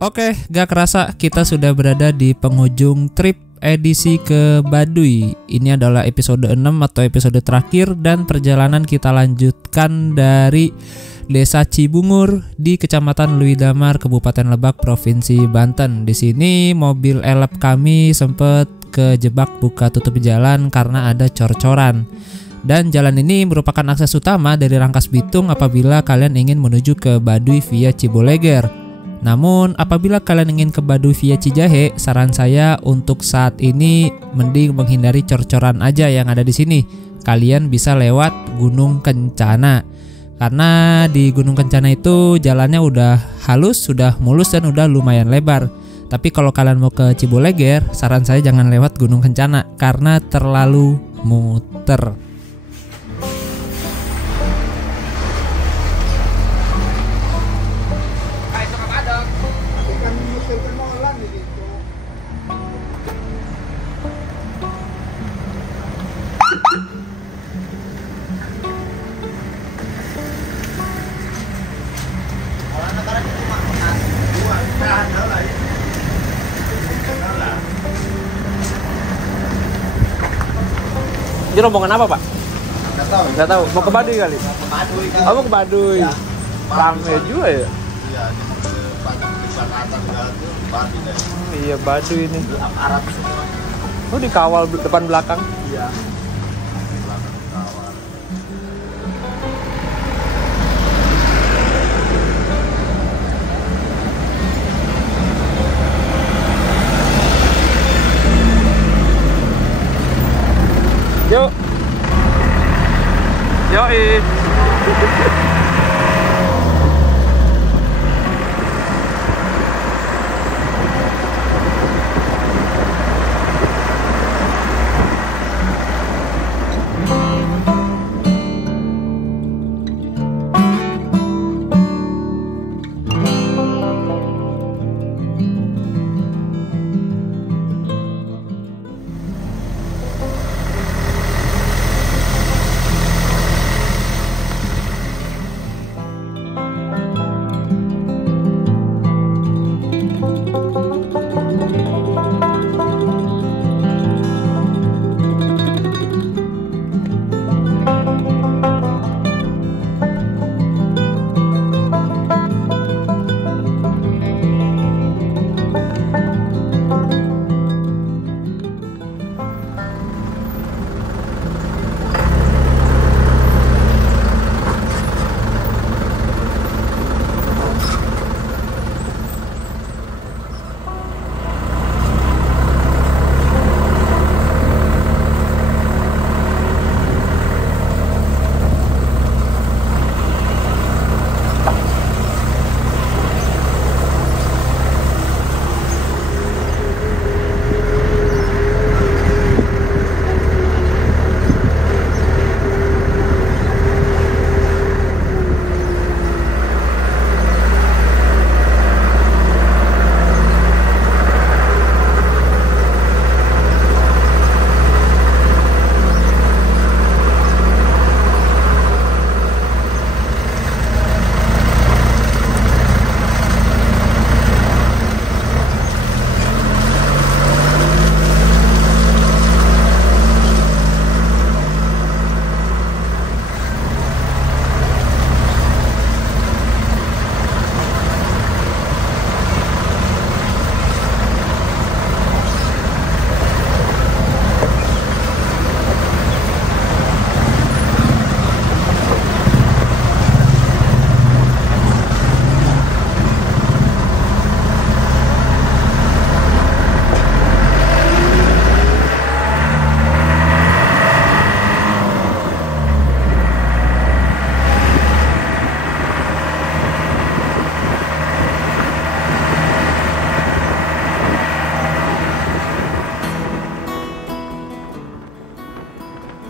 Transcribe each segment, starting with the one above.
Oke, gak kerasa kita sudah berada di penghujung trip edisi ke Baduy. Ini adalah episode 6 atau episode terakhir dan perjalanan kita lanjutkan dari Desa Cibungur di Kecamatan Luidamar, Kabupaten Lebak, Provinsi Banten. Di sini mobil elep kami sempat kejebak buka tutup jalan karena ada cor-coran. Dan jalan ini merupakan akses utama dari Rangkas Bitung apabila kalian ingin menuju ke Baduy via Ciboleger. Namun apabila kalian ingin ke Baduy via Cijahe, saran saya untuk saat ini mending menghindari cor-coran aja yang ada di sini. Kalian bisa lewat Gunung Kencana. Karena di Gunung Kencana itu jalannya udah halus, sudah mulus dan udah lumayan lebar. Tapi kalau kalian mau ke Ciboleger, saran saya jangan lewat Gunung Kencana karena terlalu muter. Ini rombongan apa, Pak? Nggak tahu. Mau ke Baduy kali? Baduy kan. Oh, mau ke Baduy. Ya. Rame juga ya? Iya, ini mau ke atas Baduy deh. Iya, Baduy ini. Arab semua. Oh, dikawal depan belakang. Iya. Belakang kawal. Yuk. Yoi.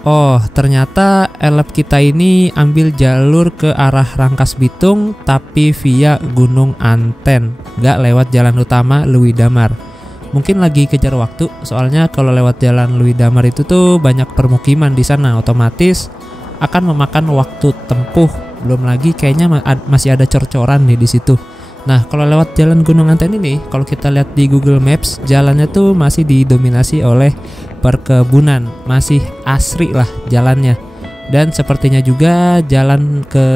Oh, ternyata elep kita ini ambil jalur ke arah Rangkas Bitung tapi via Gunung Anten, gak lewat jalan utama Luidamar. Mungkin lagi kejar waktu, soalnya kalau lewat jalan Luidamar itu tuh banyak permukiman di sana, otomatis akan memakan waktu tempuh. Belum lagi kayaknya masih ada cor-coran nih di situ. Nah, kalau lewat jalan Gunung Anten ini, kalau kita lihat di Google Maps, jalannya tuh masih didominasi oleh perkebunan, masih asri lah jalannya. Dan sepertinya juga jalan ke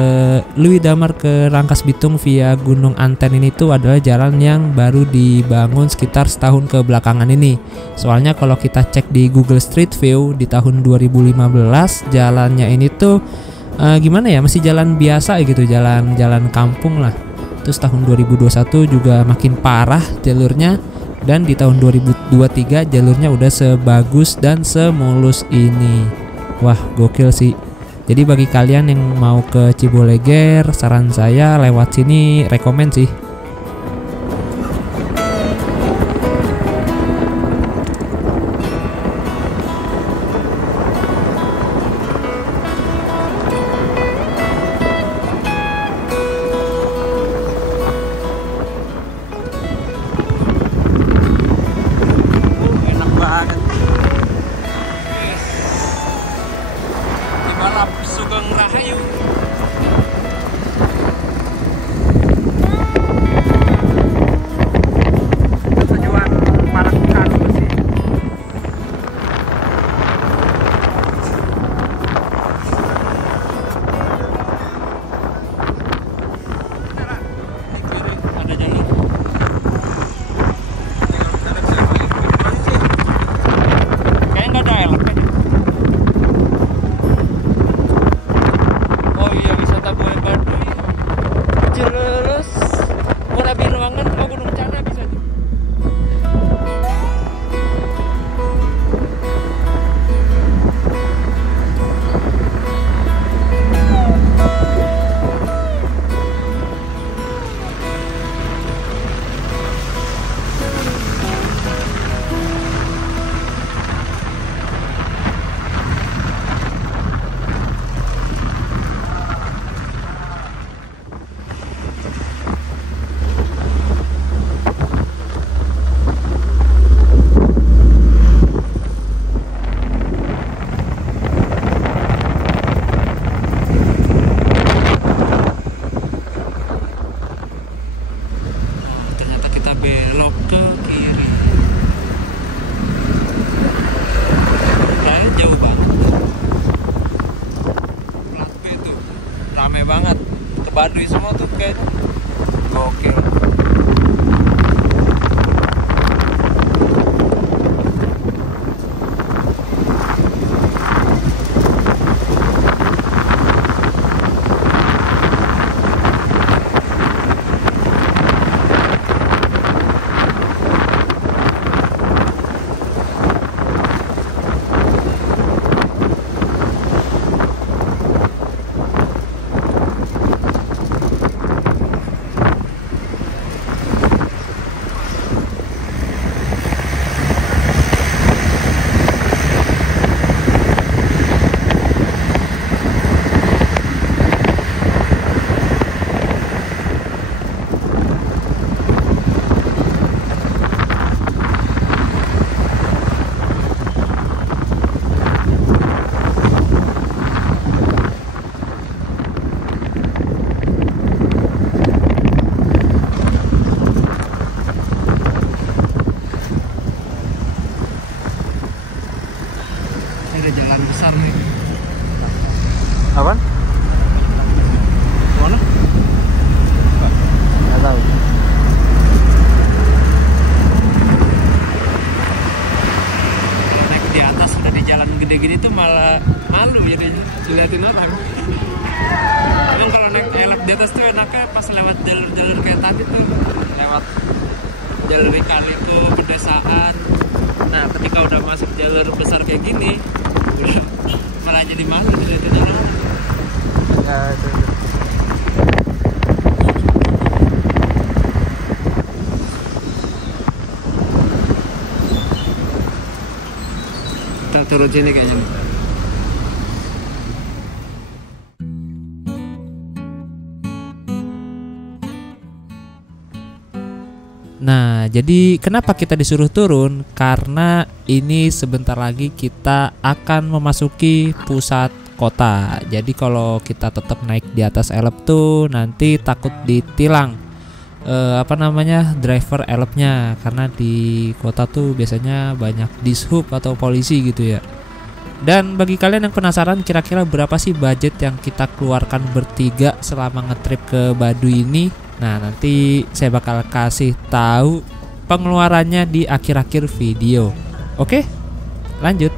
Lewi Damar ke Rangkas Bitung via Gunung Anten ini tuh adalah jalan yang baru dibangun sekitar setahun ke belakangan ini. Soalnya kalau kita cek di Google Street View di tahun 2015, jalannya ini tuh gimana ya, masih jalan biasa gitu, jalan kampung lah. Terus tahun 2021 juga makin parah jalurnya, dan di tahun 2023 jalurnya udah sebagus dan semulus ini. Wah, gokil sih. Jadi bagi kalian yang mau ke Ciboleger, saran saya lewat sini rekomen sih. Enak banget. Balap Sugeng Rahayu. Tujuan Parangkan sih. Ada jalur. Kayaknya nggak ada elok kayaknya. Oh iya, wisata Buaya Baduy, Cileus, Merapi Ruangan, oh Gunung Cara bisa tuh. Ternyata kita belok ke kiri. Kayaknya jauh banget. Plat B tuh rame banget. Ke Baduy semua tuh kayaknya. Gokil. Ada jalan besar nih. Apaan? Mana? Nggak tahu. Naik di atas udah di jalan gede gini tuh malah malu jadi diliatin orang. Emang kalau naik elep di atas tuh enaknya pas lewat jalur-jalur kayak tadi tuh, lewat jalur kali ke pedesaan. Nah, ketika udah masuk jalur besar kayak gini, udah malah jadi malu diliatin orang. Ya, itu. Kita turun sini kayaknya. Nah, jadi kenapa kita disuruh turun? Karena ini sebentar lagi kita akan memasuki pusat kota. Jadi kalau kita tetap naik di atas elep tuh nanti takut ditilang. driver elopnya, karena di kota tuh biasanya banyak dishub atau polisi gitu ya. Dan bagi kalian yang penasaran kira-kira berapa sih budget yang kita keluarkan bertiga selama ngetrip ke Baduy ini, nah nanti saya bakal kasih tahu pengeluarannya di akhir-akhir video. Oke, lanjut.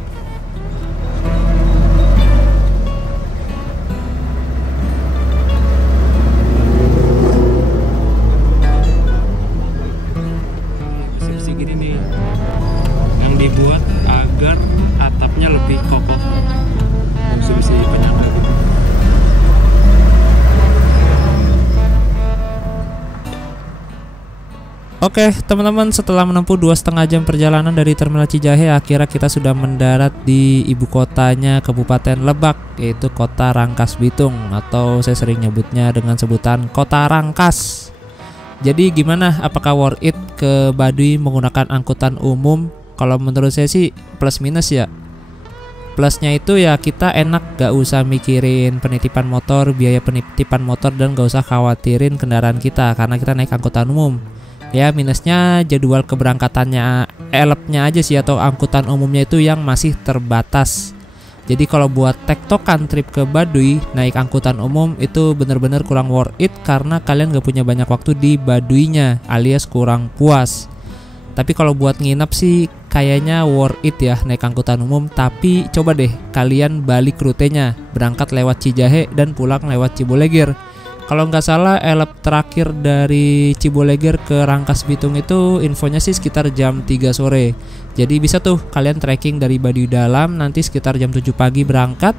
Dibuat agar atapnya lebih kokoh, besi penyangga gitu. Oke teman-teman, setelah menempuh 2,5 jam perjalanan dari Terminal Cijahe, akhirnya kita sudah mendarat di ibu kotanya Kabupaten Lebak, yaitu Kota Rangkas Bitung, atau saya sering nyebutnya dengan sebutan Kota Rangkas. Jadi gimana, apakah worth it ke Baduy menggunakan angkutan umum? Kalau menurut saya sih plus minus ya. Plusnya itu ya kita enak, gak usah mikirin penitipan motor, biaya penitipan motor, dan gak usah khawatirin kendaraan kita karena kita naik angkutan umum. Ya minusnya jadwal keberangkatannya elopnya aja sih, atau angkutan umumnya itu yang masih terbatas. Jadi kalau buat tektokan trip ke Baduy naik angkutan umum itu bener-bener kurang worth it, karena kalian gak punya banyak waktu di Baduynya alias kurang puas. Tapi kalau buat nginep sih kayaknya worth it ya naik angkutan umum. Tapi coba deh kalian balik rutenya, berangkat lewat Cijahe dan pulang lewat Ciboleger. Kalau nggak salah elop terakhir dari Ciboleger ke Rangkas Bitung itu infonya sih sekitar jam 3 sore. Jadi bisa tuh kalian trekking dari Baduy Dalam, nanti sekitar jam 7 pagi berangkat,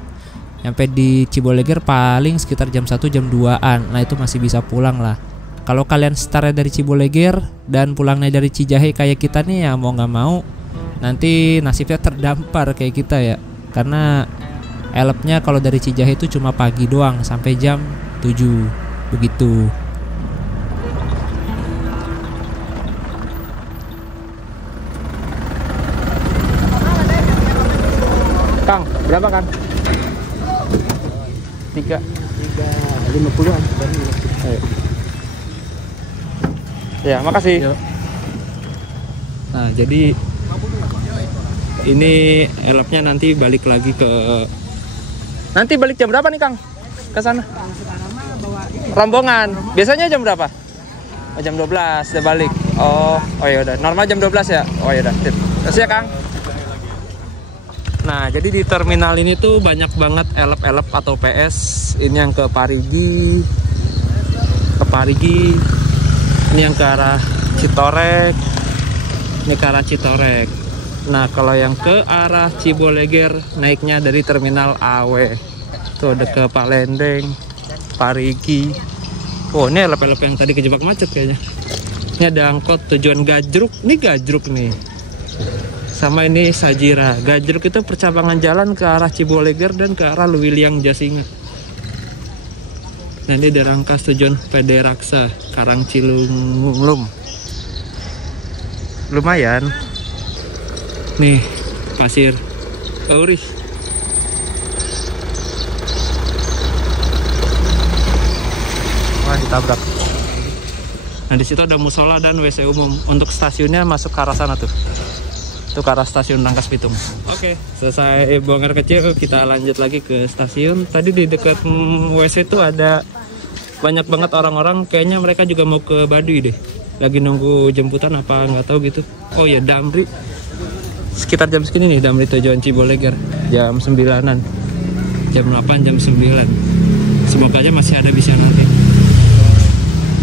sampai di Ciboleger paling sekitar jam 1 jam 2an. Nah itu masih bisa pulang lah. Kalau kalian startnya dari Ciboleger dan pulangnya dari Cijahe kayak kita nih, ya mau nggak mau nanti nasibnya terdampar kayak kita ya. Karena elopnya kalau dari Cijahe itu cuma pagi doang sampai jam 7 begitu. Kang, berapa Kang? 50-an. Ayo. Ya, makasih. Yo. Nah, jadi ini elopnya nanti balik lagi ke. Nanti balik jam berapa nih, Kang? Ke sana? Rombongan. Biasanya jam berapa? Oh, jam 12 udah balik. Oh ya udah. Normal jam 12 ya? Oh ya udah. Terus ya, Kang. Nah, jadi di terminal ini tuh banyak banget elop-elop atau PS. Ini yang ke Parigi. Ini yang ke arah Citorek. Ini ke arah Citorek. Nah kalau yang ke arah Ciboleger naiknya dari terminal AW. Tuh ada ke Palembang, Parigi. Oh ini elop-elop yang tadi kejebak macet kayaknya. Ini ada angkot tujuan Gajruk. Ini Gajruk nih. Sama ini Sajira. Gajruk itu percabangan jalan ke arah Ciboleger dan ke arah Luwiliang Jasinga. Nah ini ada Rangkas tujuan PD Raksa, Karang Cilunglum. Lumayan. Nih pasir Auris. Wah ditabrak. Nah di situ ada musola dan WC umum. Untuk stasiunnya masuk ke arah sana tuh. Itu ke arah stasiun Rangkas Bitung. Oke, selesai bongkar kecil, kita lanjut lagi ke stasiun. Tadi di dekat WC itu ada banyak banget orang-orang, kayaknya mereka juga mau ke Baduy deh. Lagi nunggu jemputan apa nggak tahu gitu. Oh ya, Damri. Sekitar jam segini nih Damri tujuan Ciboleger. Jam 9-an. Jam 8, jam 9. Semoga aja masih ada bisa nanti.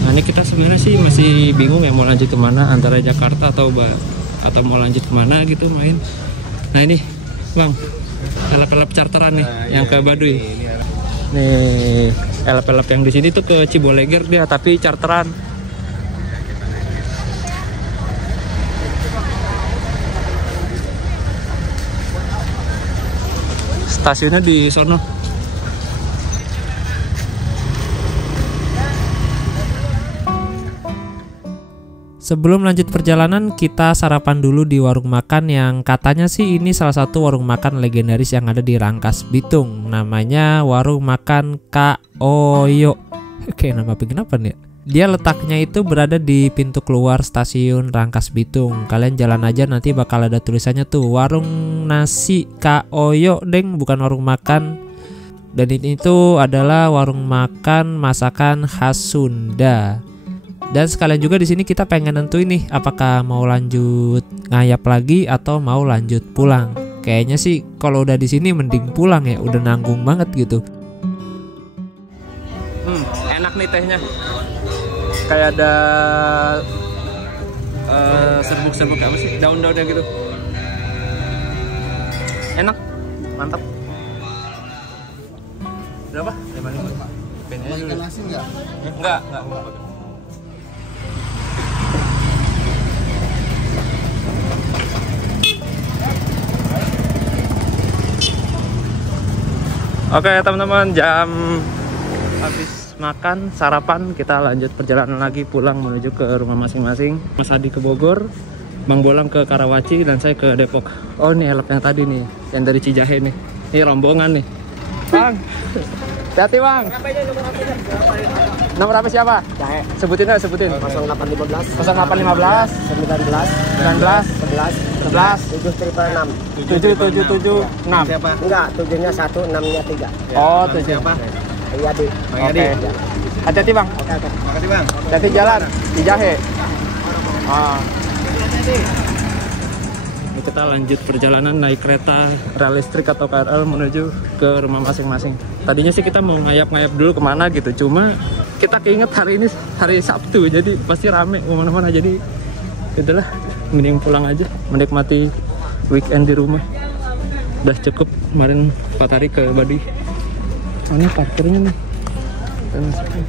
Nah, ini kita sebenarnya sih masih bingung ya mau lanjut kemana, antara Jakarta atau mau lanjut kemana gitu main. Nah ini Bang, elop-elop charteran nih yang ke Baduy. Nih elop-elop yang di sini tuh ke Ciboleger dia, tapi charteran. Stasiunnya di sono. Sebelum lanjut perjalanan, kita sarapan dulu di warung makan yang katanya sih ini salah satu warung makan legendaris yang ada di Rangkas Bitung. Namanya warung makan Kak Oyo. Kayak nama pengen apa nih? Dia letaknya itu berada di pintu keluar stasiun Rangkas Bitung. Kalian jalan aja nanti bakal ada tulisannya tuh, warung nasi Kak Oyo deng, bukan warung makan. Dan ini tuh adalah warung makan masakan khas Sunda. Dan sekalian juga di sini kita pengen nentuin nih apakah mau lanjut ngayap lagi atau mau lanjut pulang. Kayaknya sih kalau udah di sini mending pulang ya, udah nanggung banget gitu. Enak nih tehnya. Kayak ada serbuk-serbuk apa sih, daun-daunnya gitu. Enak, mantap. Berapa? 5.500. Pakai nasi nggak? Enggak. Oke teman-teman, jam habis makan sarapan, kita lanjut perjalanan lagi pulang menuju ke rumah masing-masing. Mas Adi ke Bogor, Bang Bolang ke Karawaci, dan saya ke Depok. Oh, ini elep yang tadi nih, yang dari Cijahe nih. Ini rombongan nih. Bang, hati-hati Bang. Nomor apa siapa? Jahe. Sebutin aja, sebutin. 0815 0815 19 11 11 7 6 7776. Siapa? enggak 7-nya 1 6-nya 3 Oh, Bang 7. siapa? iya di Bang Edi. Oke. Hati-hati Bang. oke Makasih Bang. Hati jalan di Jahe. Ini kita lanjut perjalanan naik kereta rel listrik atau KRL menuju ke rumah masing-masing. Tadinya sih kita mau ngayap-ngayap dulu kemana gitu, cuma kita keinget hari ini hari Sabtu, jadi pasti rame kemana-mana, jadi itulah mending pulang aja, menikmati weekend di rumah. Udah cukup kemarin 4 hari ke Baduy. Oh, ini parkirnya nih. Kita masukin.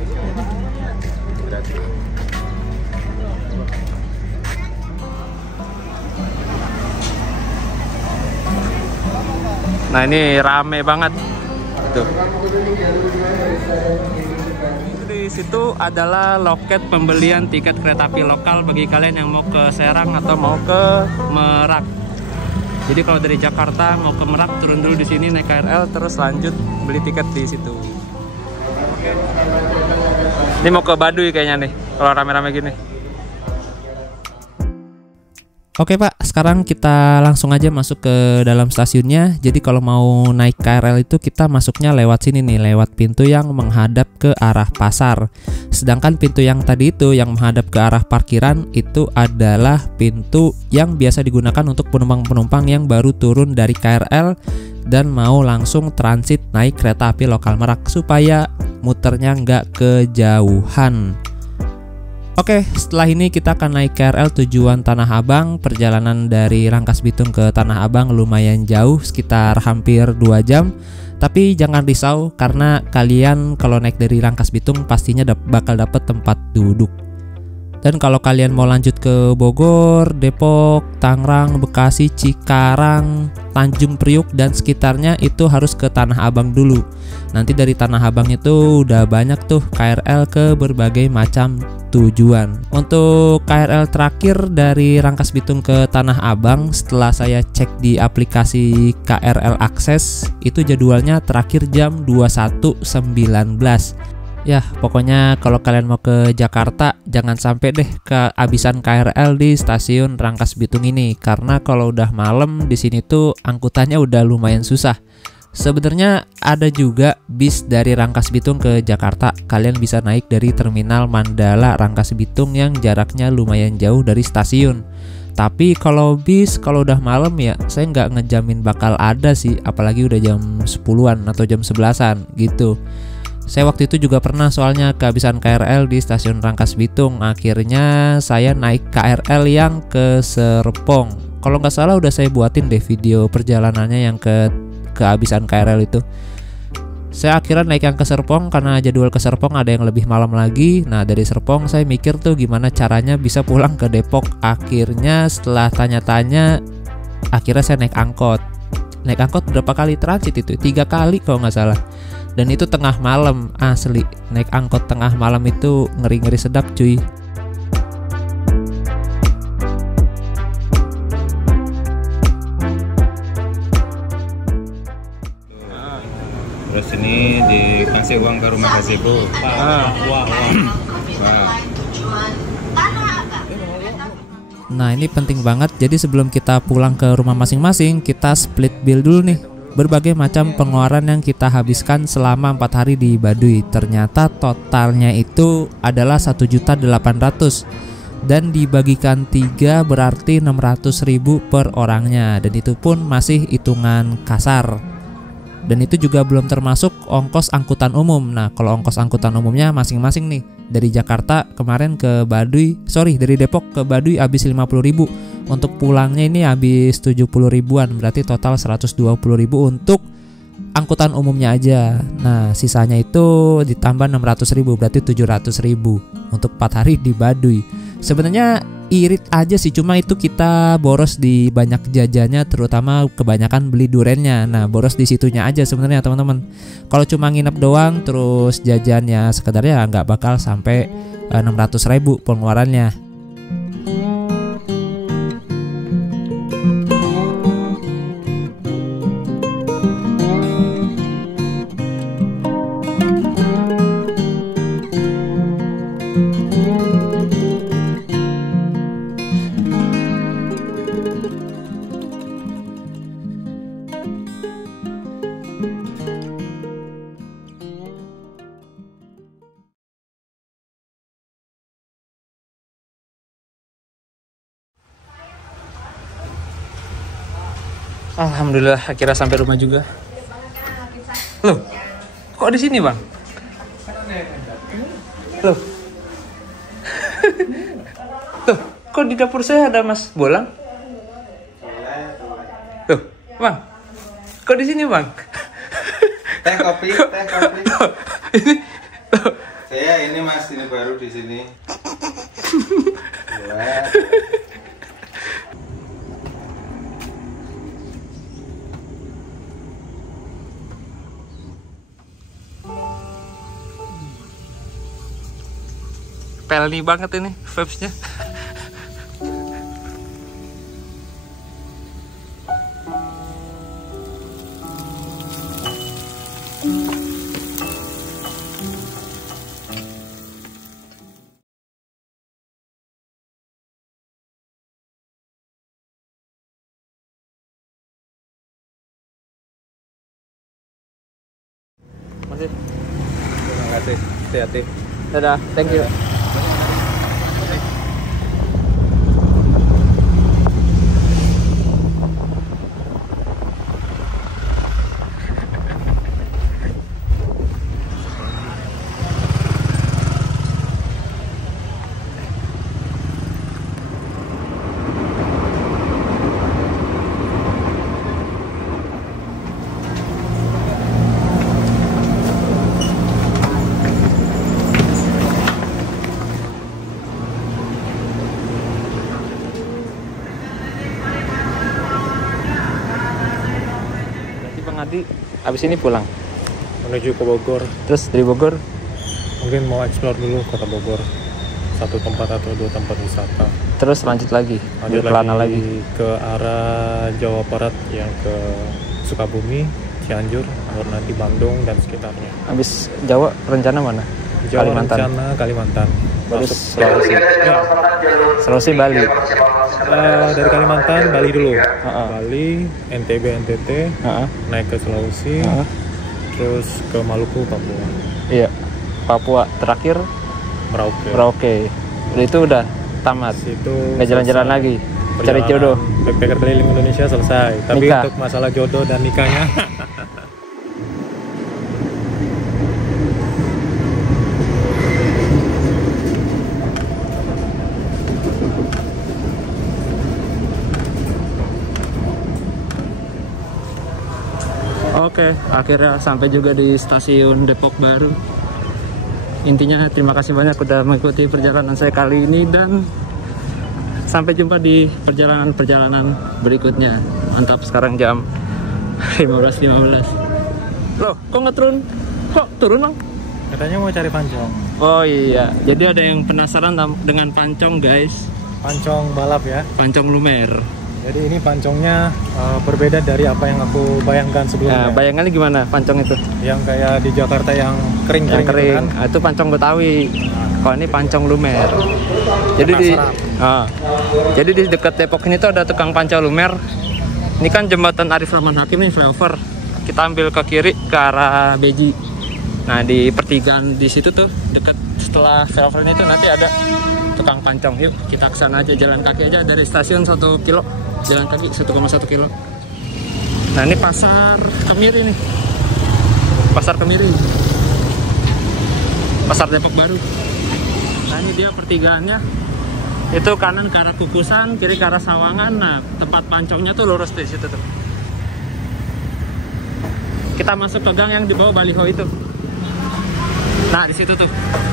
Nah, ini rame banget. Tuh. Di situ adalah loket pembelian tiket kereta api lokal bagi kalian yang mau ke Serang atau mau ke Merak. Jadi kalau dari Jakarta mau ke Merak, turun dulu di sini naik KRL, terus lanjut beli tiket di situ. Oke. Ini mau ke Baduy kayaknya nih, kalau rame-rame gini. Oke Pak, sekarang kita langsung aja masuk ke dalam stasiunnya. Jadi kalau mau naik KRL itu kita masuknya lewat sini nih, lewat pintu yang menghadap ke arah pasar. Sedangkan pintu yang tadi itu yang menghadap ke arah parkiran itu adalah pintu yang biasa digunakan untuk penumpang-penumpang yang baru turun dari KRL dan mau langsung transit naik kereta api lokal Merak supaya muternya nggak kejauhan. Oke, setelah ini kita akan naik KRL tujuan Tanah Abang. Perjalanan dari Rangkas Bitung ke Tanah Abang lumayan jauh, sekitar hampir 2 jam. Tapi jangan risau karena kalian kalau naik dari Rangkas Bitung pastinya bakal dapet tempat duduk. Dan kalau kalian mau lanjut ke Bogor, Depok, Tangerang, Bekasi, Cikarang, Tanjung Priuk dan sekitarnya itu harus ke Tanah Abang dulu. Nanti dari Tanah Abang itu udah banyak tuh KRL ke berbagai macam tujuan. Untuk KRL terakhir dari Rangkas Bitung ke Tanah Abang setelah saya cek di aplikasi KRL Akses itu jadwalnya terakhir jam 21.19. Ya, pokoknya kalau kalian mau ke Jakarta jangan sampai deh kehabisan KRL di stasiun Rangkas Bitung ini, karena kalau udah malam di sini tuh angkutannya udah lumayan susah. Sebenarnya ada juga bis dari Rangkas Bitung ke Jakarta. Kalian bisa naik dari terminal Mandala Rangkas Bitung yang jaraknya lumayan jauh dari stasiun. Tapi kalau bis kalau udah malam ya saya nggak ngejamin bakal ada sih, apalagi udah jam 10-an atau jam 11-an gitu. Saya waktu itu juga pernah soalnya kehabisan KRL di stasiun Rangkas Bitung. Akhirnya saya naik KRL yang ke Serpong. Kalau nggak salah udah saya buatin deh video perjalanannya yang kehabisan KRL itu. Saya akhirnya naik yang ke Serpong karena jadwal ke Serpong ada yang lebih malam lagi. Nah dari Serpong saya mikir tuh gimana caranya bisa pulang ke Depok. Akhirnya setelah tanya-tanya, akhirnya saya naik angkot. Naik angkot berapa kali transit itu? 3 kali kalau nggak salah. Dan itu tengah malam, asli. Naik angkot tengah malam itu ngeri-ngeri sedap cuy. Terus ini dikasih uang ke rumah gazebo. Nah ini penting banget, jadi sebelum kita pulang ke rumah masing-masing, kita split bill dulu nih. Berbagai macam pengeluaran yang kita habiskan selama 4 hari di Baduy. Ternyata totalnya itu adalah 1.800.000 dan dibagikan 3 berarti 600.000 per orangnya. Dan itu pun masih hitungan kasar. Dan itu juga belum termasuk ongkos angkutan umum. Nah kalau ongkos angkutan umumnya masing-masing nih, dari Jakarta kemarin ke Baduy, dari Depok ke Baduy habis 50.000. Untuk pulangnya ini habis 70 ribuan, berarti total 120.000 untuk angkutan umumnya aja. Nah sisanya itu ditambah 600.000, berarti 700.000 untuk 4 hari di Baduy. Sebenarnya irit aja sih, cuma itu kita boros di banyak jajannya, terutama kebanyakan beli durennya. Nah boros di situnya aja sebenarnya teman-teman. Kalau cuma nginep doang terus jajannya sekedarnya nggak bakal sampai 600.000 pengeluarannya. Alhamdulillah akhirnya sampai rumah juga. Loh, kok di sini bang? Loh, loh, kok di dapur saya ada Mas Bolang? Loh, bang, kok di sini bang? Teh kopi. Ini, loh. Saya ini Mas, ini baru di sini. Pelni banget ini vibes-nya. Masih. Terima kasih. Hati-hati. Dadah, thank you. Adi abis ini pulang menuju ke Bogor. Terus dari Bogor Mungkin mau explore dulu kota Bogor, satu tempat atau dua tempat wisata. Terus lanjut lagi lagi ke arah Jawa Barat yang ke Sukabumi, Cianjur, baru nanti Bandung dan sekitarnya. Habis Jawa rencana mana? Jawa Kalimantan. rencana Kalimantan. Baru Masuk Sulawesi. ya. Sulawesi Bali. Dari Kalimantan Bali dulu. Bali, NTB, NTT, naik ke Sulawesi, terus ke Maluku, Papua. Iya. Papua terakhir Merauke. Itu udah tamat. Itu nggak jalan-jalan lagi. Cari jodoh. Backpacker keliling Indonesia selesai. Tapi Nikah. untuk masalah jodoh dan nikahnya Oke, akhirnya sampai juga di stasiun Depok Baru. Intinya terima kasih banyak udah mengikuti perjalanan saya kali ini dan sampai jumpa di perjalanan-perjalanan berikutnya. Mantap, sekarang jam 15.15. Loh, kok nggak turun? Kok turun, Bang? katanya mau cari pancong. Oh iya, jadi ada yang penasaran dengan pancong, guys. Pancong balap ya. Pancong lumer. Jadi ini pancongnya berbeda dari apa yang aku bayangkan sebelumnya. Nah, bayangannya gimana pancong itu? Yang kayak di Jakarta yang kering-kering Yang kering. gitu kan. Nah, itu pancong Betawi. Kalau ini pancong lumer. Jadi di dekat Depok ini tuh ada tukang pancong lumer. Ini kan jembatan Arif Rahman Hakim nih, flyover. Kita ambil ke kiri ke arah Beji. Nah di pertigaan di situ tuh dekat setelah flyover ini tuh nanti ada tukang pancong. Yuk kita kesana aja, jalan kaki aja dari stasiun 1 kilo, jalan kaki 1,1 kilo. Nah ini pasar Kemiri nih, pasar Kemiri, pasar Depok Baru. Nah ini dia pertigaannya, itu kanan ke arah Kukusan, kiri ke arah Sawangan. Nah tempat pancongnya tuh lurus di situ tuh. Kita masuk ke gang yang di bawah baliho itu. Nah di situ tuh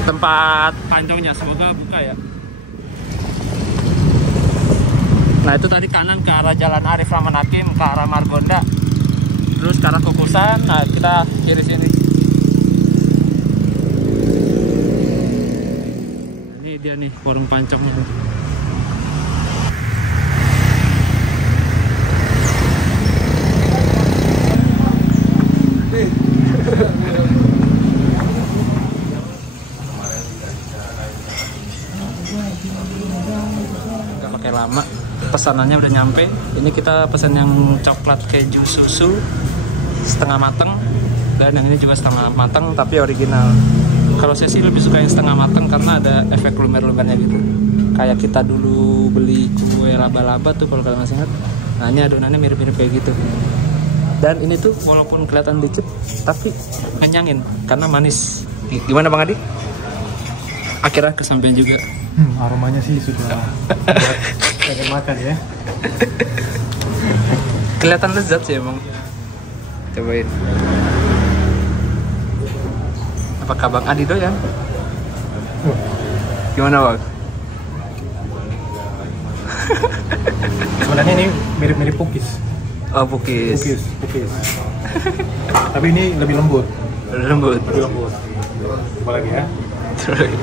tempat pancongnya, semoga buka ya. Nah itu tadi kanan ke arah Jalan Arif Rahman Hakim, ke arah Margonda, terus ke arah Kukusan. Nah kita kiri sini. Ini dia nih warung pancong. Gak pakai lama, pesanannya udah nyampe. Ini kita pesan yang coklat keju susu setengah mateng, dan yang ini juga setengah mateng tapi original. Kalau saya sih lebih suka yang setengah mateng karena ada efek lumer-lumernya gitu. Kayak kita dulu beli kue laba-laba tuh kalau kalian masih ingat. Nah ini adonannya mirip-mirip kayak gitu. Dan ini tuh walaupun kelihatan dikit tapi kenyangin karena manis. Gimana Bang Adi? Akhirnya kesampaian juga. Aromanya sih sudah pengen makan ya. Kelihatan lezat sih emang. Cobain. Apakah Bang Adi doyan? Gimana Bang? Sebenarnya ini mirip-mirip pukis. Oh pukis. Pukis. Tapi ini lebih lembut. Lembut. Lebih lembut. Coba lagi ya. Coba lagi.